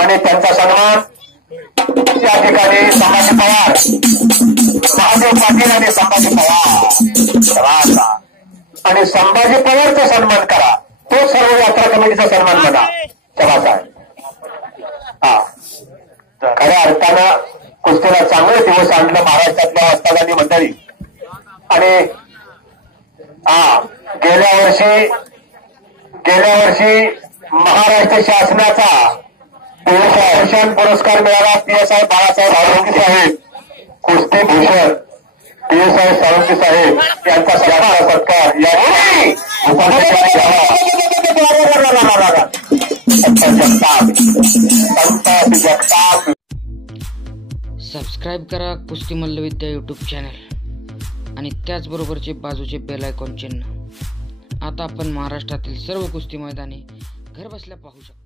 आणि त्यांचा सन्मान या ठिकाणी संभाजी पवार, महादेव पाटील आणि संभाजी पवार आणि संभाजी पवारचा सन्मान करा. तो सर्व यात्रा कमिटीचा सन्मान म्हणा. चला हा खऱ्या अर्थानं कुस्तीला चांगले दिवस आणलं महाराष्ट्रातल्या वस्तादानी मंडळी. आणि गेल्या वर्षी महाराष्ट्र शासनाचा भूषण पुरस्कार मिळाला. पी.एस.आय. बाळासाहेब साळुंखे साहेब, कुस्ती भूषण पी.एस.आय. साळुंखे साहेब यांचा सत्कार यावेळी जगताप. सबस्क्राईब करा कुस्ती मल्लविद्या यूट्यूब चॅनल आणि त्याचबरोबरचे बाजूचे बेल आयकॉन चिन्ह. आता आपण महाराष्ट्रातील सर्व कुस्ती मैदाने घरबसल्या पाहू शकतो.